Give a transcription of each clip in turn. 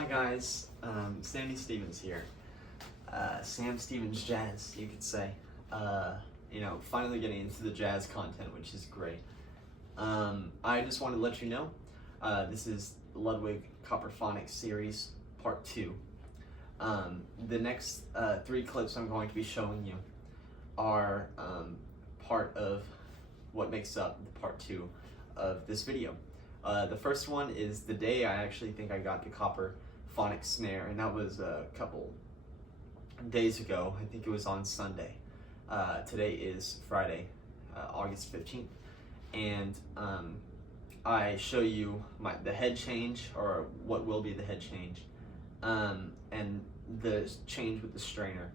Hi guys, Sammy Stevens here. Sam Stevens Jazz, you could say. Finally getting into the jazz content, which is great. I just wanted to let you know, this is Ludwig Copperphonic Series Part 2. The next 3 clips I'm going to be showing you are part of what makes up the Part 2 of this video. The first one is the day I actually think I got the Copperphonic snare, and that was a couple days ago. I think it was on Sunday. Today is Friday, August 15th, and I show you the head change, or what will be the head change, and the change with the strainer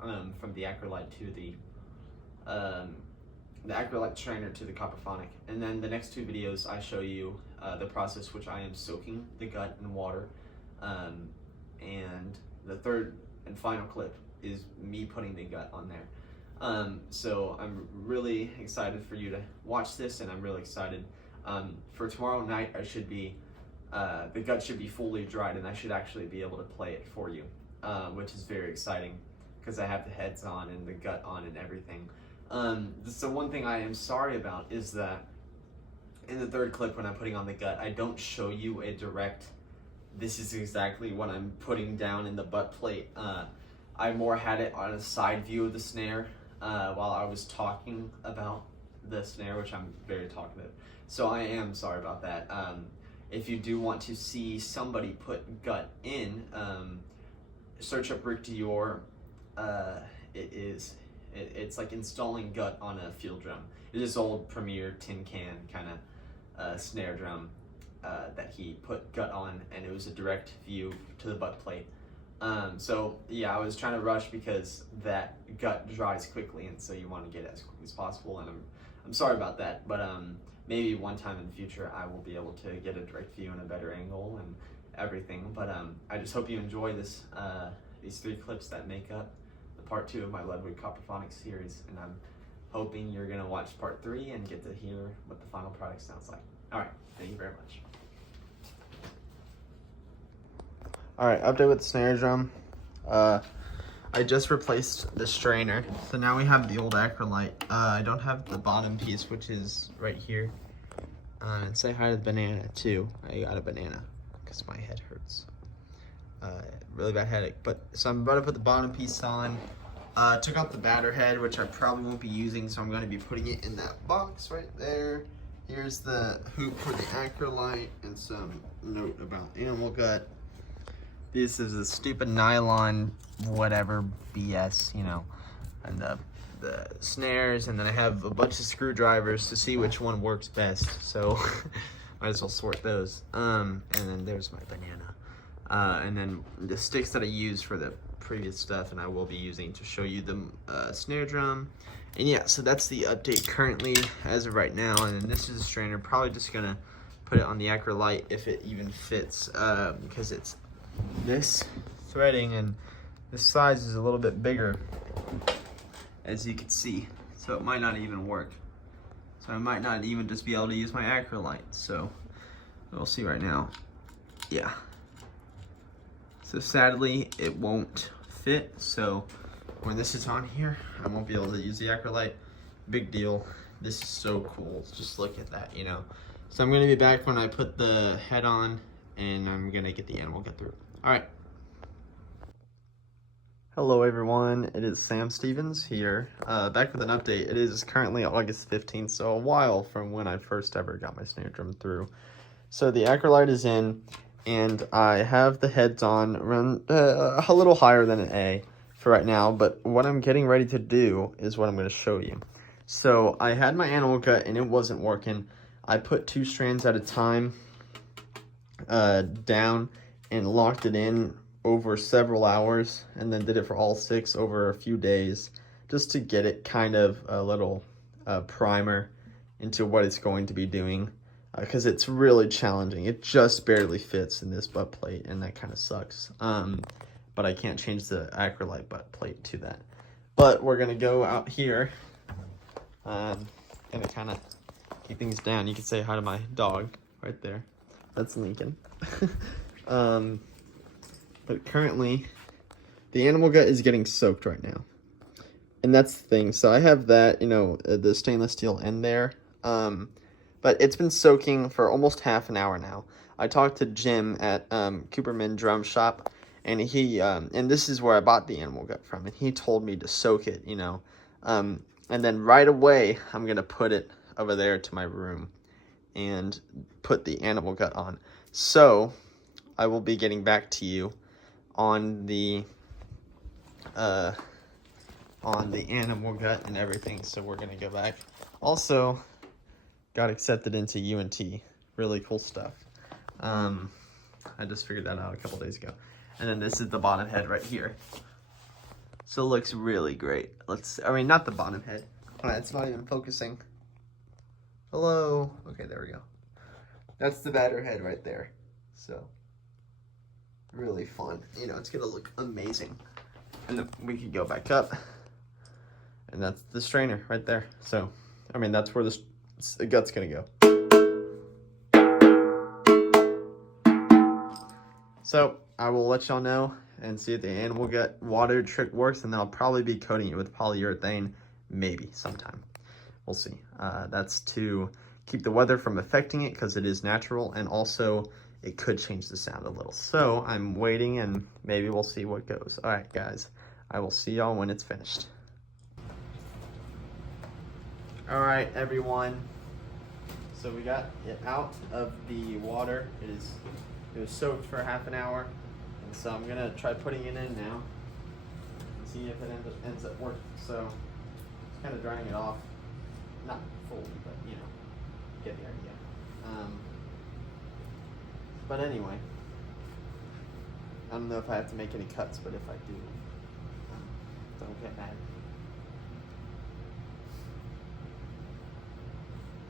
from the acrylite to the acrylite strainer to the Copperphonic. And then the next 2 videos I show you the process which I am soaking the gut in water, and the third and final clip is me putting the gut on there. So I'm really excited for you to watch this, and I'm really excited for tomorrow night. I should be the gut should be fully dried, and I should actually be able to play it for you, which is very exciting because I have the heads on and the gut on and everything. So one thing I am sorry about is that in the third clip, when I'm putting on the gut, I don't show you a direct, this is exactly what I'm putting down in the butt plate. I more had it on a side view of the snare while I was talking about the snare, which I'm very talkative. So I am sorry about that. If you do want to see somebody put gut in, search up Rick Dior. It's like installing gut on a field drum. It's this old Premier tin can kind of snare drum that he put gut on, and it was a direct view to the butt plate. So yeah, I was trying to rush because that gut dries quickly, and so you want to get it as quickly as possible, and I'm sorry about that, but maybe one time in the future I will be able to get a direct view and a better angle and everything. But I just hope you enjoy this these 3 clips that make up the Part 2 of my Ludwig Copperphonic series, and I'm hoping you're gonna watch Part 3 and get to hear what the final product sounds like. All right, thank you very much. All right, update with the snare drum. I just replaced the strainer, so now we have the old acrylite. I don't have the bottom piece, which is right here. And say hi to the banana too. I got a banana because my head hurts. Really bad headache. So I'm about to put the bottom piece on. Took out the batter head, which I probably won't be using, so I'm going to be putting it in that box right there. Here's the hoop for the acrylite and some note about animal gut. This is a stupid nylon whatever BS, and the snares, and then I have a bunch of screwdrivers to see which one works best, so might as well sort those. And then there's my banana. And then the sticks that I used for the previous stuff, and I will be using to show you the snare drum. And yeah, so that's the update currently as of right now. And then this is a strainer. Probably just gonna put it on the acrylite if it even fits, because it's this threading and this size is a little bit bigger, as you can see, so it might not even work. So I might not even just be able to use my acrylite, so we'll see right now. Yeah, so sadly it won't fit, so when this is on here I won't be able to use the acrylite. Big deal. This is so cool, just look at that, So I'm gonna be back when I put the head on, and I'm gonna get the animal gut through. All right. Hello everyone, it is Sam Stevens here, back with an update. It is currently August 15th, so a while from when I first ever got my snare drum through. So the acrylite is in, and I have the heads on, run a little higher than an A for right now, but what I'm getting ready to do is what I'm going to show you. So I had my animal gut and it wasn't working. I put 2 strands at a time down and locked it in over several hours, and then did it for all 6 over a few days, just to get it kind of a little primer into what it's going to be doing, because it's really challenging. It just barely fits in this butt plate, and that kind of sucks. But I can't change the acrylite butt plate to that. But we're gonna go out here, gonna kind of keep things down. You can say hi to my dog right there. That's Lincoln. But currently, the animal gut is getting soaked right now. And that's the thing. So I have that, you know, the stainless steel in there. But it's been soaking for almost half an hour now. I talked to Jim at Cooperman Drum Shop, and he and this is where I bought the animal gut from, and he told me to soak it, you know. And then right away, I'm gonna put it over there to my room and put the animal gut on. So I will be getting back to you on the animal gut and everything. So we're gonna go back. Also, got accepted into UNT. Really cool stuff. I just figured that out a couple days ago. And then this is the bottom head right here. So it looks really great. Not the bottom head. It's not even focusing. Hello. Okay, there we go. That's the batter head right there. So really fun. You know, it's gonna look amazing. And then we could go back up. And that's the strainer right there. So, that's where the gut's gonna go. So, I will let y'all know and see if the animal gut water trick works, and then I'll probably be coating it with polyurethane, maybe sometime. We'll see. That's to keep the weather from affecting it, because it is natural, and also it could change the sound a little. So, I'm waiting, and maybe we'll see what goes. All right, guys. I will see y'all when it's finished. All right, everyone. So we got it out of the water. It was soaked for half an hour, and so I'm gonna try putting it in now and see if it ends up working. So just kind of drying it off, not fully, but you know, get the idea. But anyway, I don't know if I have to make any cuts, but if I do, don't get mad.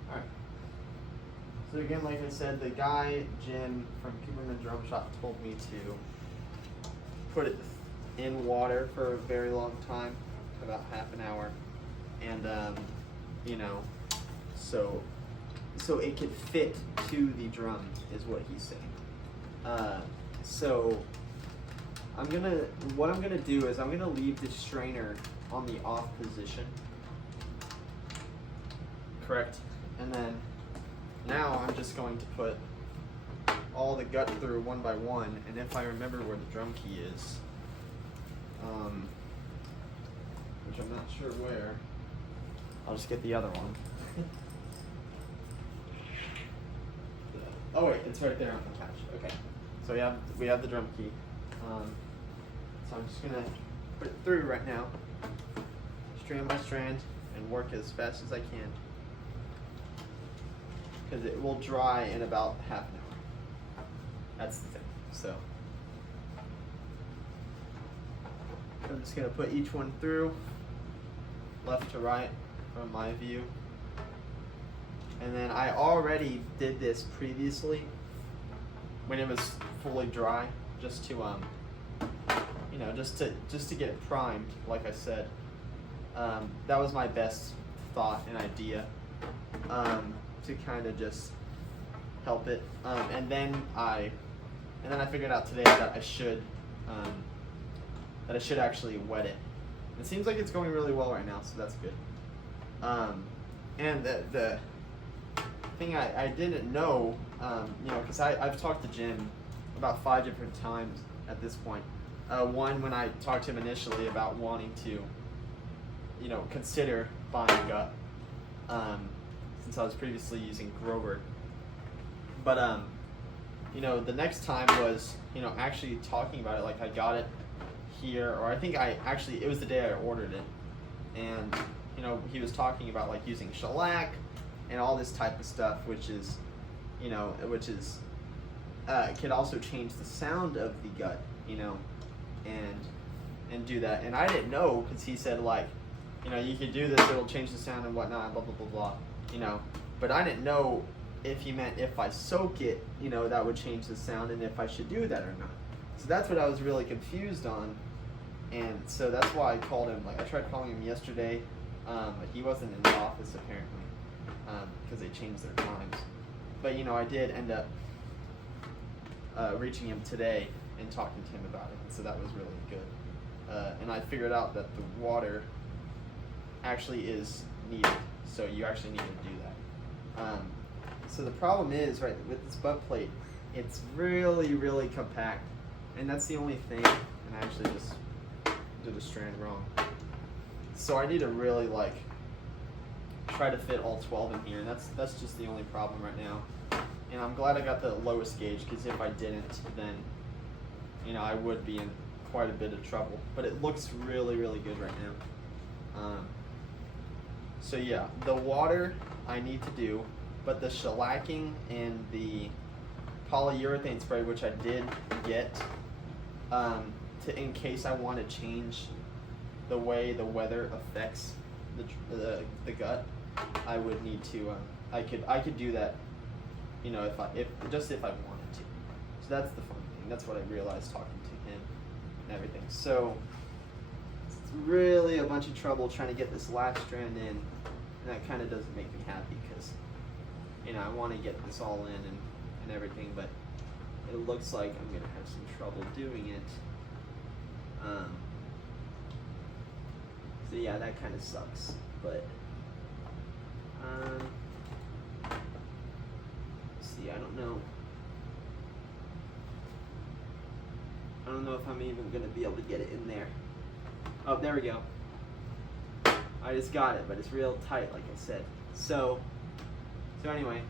Alright. So again, like I said, the guy, Jim, from Cooperman Drum Shop told me to put it in water for a very long time, about half an hour. And, you know, so it could fit to the drum, is what he's saying. So what I'm gonna do is I'm gonna leave the strainer on the off position. Correct? And then now I'm just going to put all the gut through one by one, and if I remember where the drum key is, which I'm not sure where, I'll just get the other one. Oh wait, it's right there on the couch. Okay, so we have the drum key. So I'm just gonna put it through right now, strand by strand, and work as fast as I can, because it will dry in about half an hour. That's the thing. So I'm just gonna put each one through, left to right from my view. And then I already did this previously when it was fully dry, just to you know, just to get it primed. Like I said, that was my best thought and idea, to kind of just help it. And then I figured out today that I should actually wet it. It seems like it's going really well right now, so that's good. And the thing I didn't know, you know, because I've talked to Jim about 5 different times at this point. One, when I talked to him initially about wanting to, you know, consider buying a gut, since I was previously using Grover. But, you know, the next time was, you know, actually talking about it, like I got it here, or I think it was the day I ordered it. And, you know, he was talking about like using shellac and all this type of stuff, which is, you know, could also change the sound of the gut, you know, and do that. And I didn't know, because he said, like, you know, you could do this, it'll change the sound and whatnot, blah, blah, blah, blah, you know. But I didn't know if he meant if I soak it, you know, that would change the sound, and if I should do that or not. So that's what I was really confused on. And so that's why I called him. Like, I tried calling him yesterday, but he wasn't in the office apparently, because they changed their times. But, you know, I did end up reaching him today, and talking to him about it. And so that was really good. And I figured out that the water actually is needed. So you actually need to do that. So the problem is, right, with this butt plate, it's really, really compact. And that's the only thing. And I actually just did a strand wrong. So I need to really like try to fit all 12 in here. And that's just the only problem right now. And I'm glad I got the lowest gauge, because if I didn't, then, you know, I would be in quite a bit of trouble. But it looks really, really good right now. So yeah, the water I need to do, but the shellacking and the polyurethane spray, which I did get, in case I want to change the way the weather affects the gut, I would need to. I could do that, you know, if I wanted to. So that's the fun thing. That's what I realized talking to him and everything. So it's really a bunch of trouble trying to get this last strand in, and that kind of doesn't make me happy, because, you know, I want to get this all in and everything, but it looks like I'm gonna have some trouble doing it. So yeah, that kind of sucks, but see, I don't know if I'm even gonna be able to get it in there. Oh, there we go. I just got it, but it's real tight, like I said. So anyway,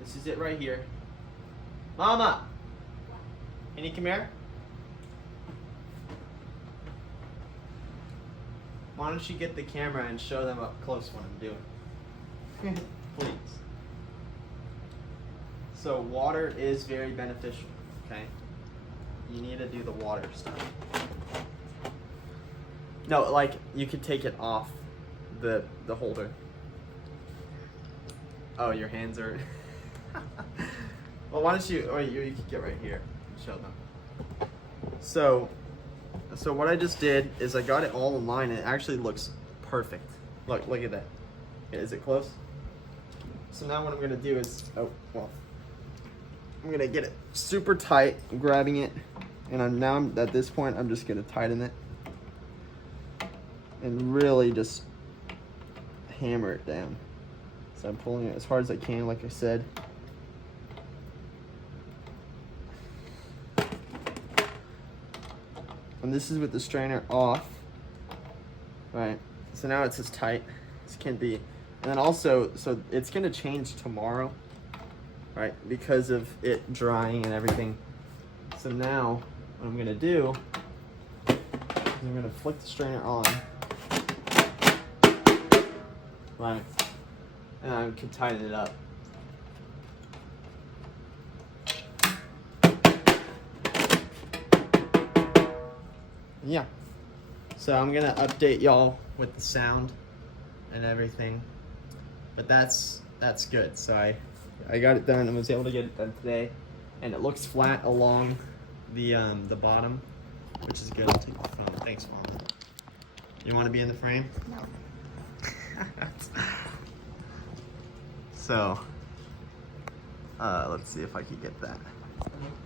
this is it right here. Mama, can you come here? Why don't you get the camera and show them up close what I'm doing? Please. So water is very beneficial, okay? You need to do the water stuff. No, like, you could take it off the holder. Oh, your hands are... Well, why don't you could get right here and show them. So what I just did is I got it all in line, and it actually looks perfect. Look at that. Is it close? So now what I'm gonna do is, I'm gonna get it super tight, I'm grabbing it, and now at this point, I'm just gonna tighten it and really just hammer it down. So I'm pulling it as hard as I can, like I said. And this is with the strainer off, right? So now it's as tight as can be. And then also, so it's gonna change tomorrow, right? Because of it drying and everything. So now, what I'm gonna do is I'm gonna flick the strainer on, right? And I can tighten it up. Yeah, so I'm gonna update y'all with the sound and everything, but that's good. So I got it done and was able to get it done today, and it looks flat along the bottom, which is good. I'll take the phone. Thanks, Mom. You want to be in the frame? No. So let's see if I can get that.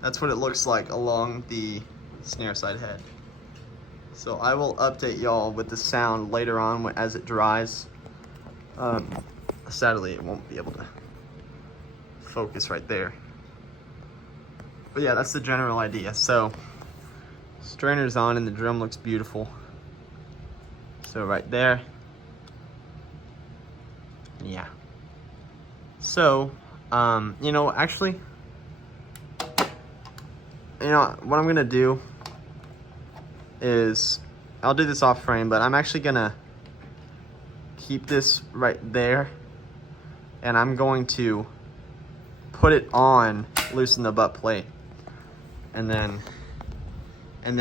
That's what it looks like along the snare side head. So I will update y'all with the sound later on as it dries. Sadly, it won't be able to focus right there. But yeah, that's the general idea. So strainer's on and the drum looks beautiful. So right there. Yeah. So, you know, actually, you know, what I'm gonna do is, I'll do this off frame, but I'm actually gonna keep this right there, and I'm going to put it on, loosen the butt plate, and then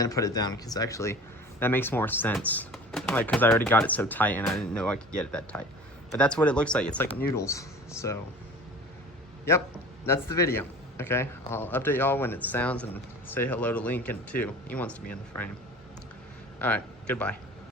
put it down, because actually that makes more sense, like, because I already got it so tight and I didn't know I could get it that tight. But that's what it looks like. It's like noodles. So yep, that's the video. Okay, I'll update y'all when it sounds, and say hello to Lincoln too. He wants to be in the frame. All right, goodbye.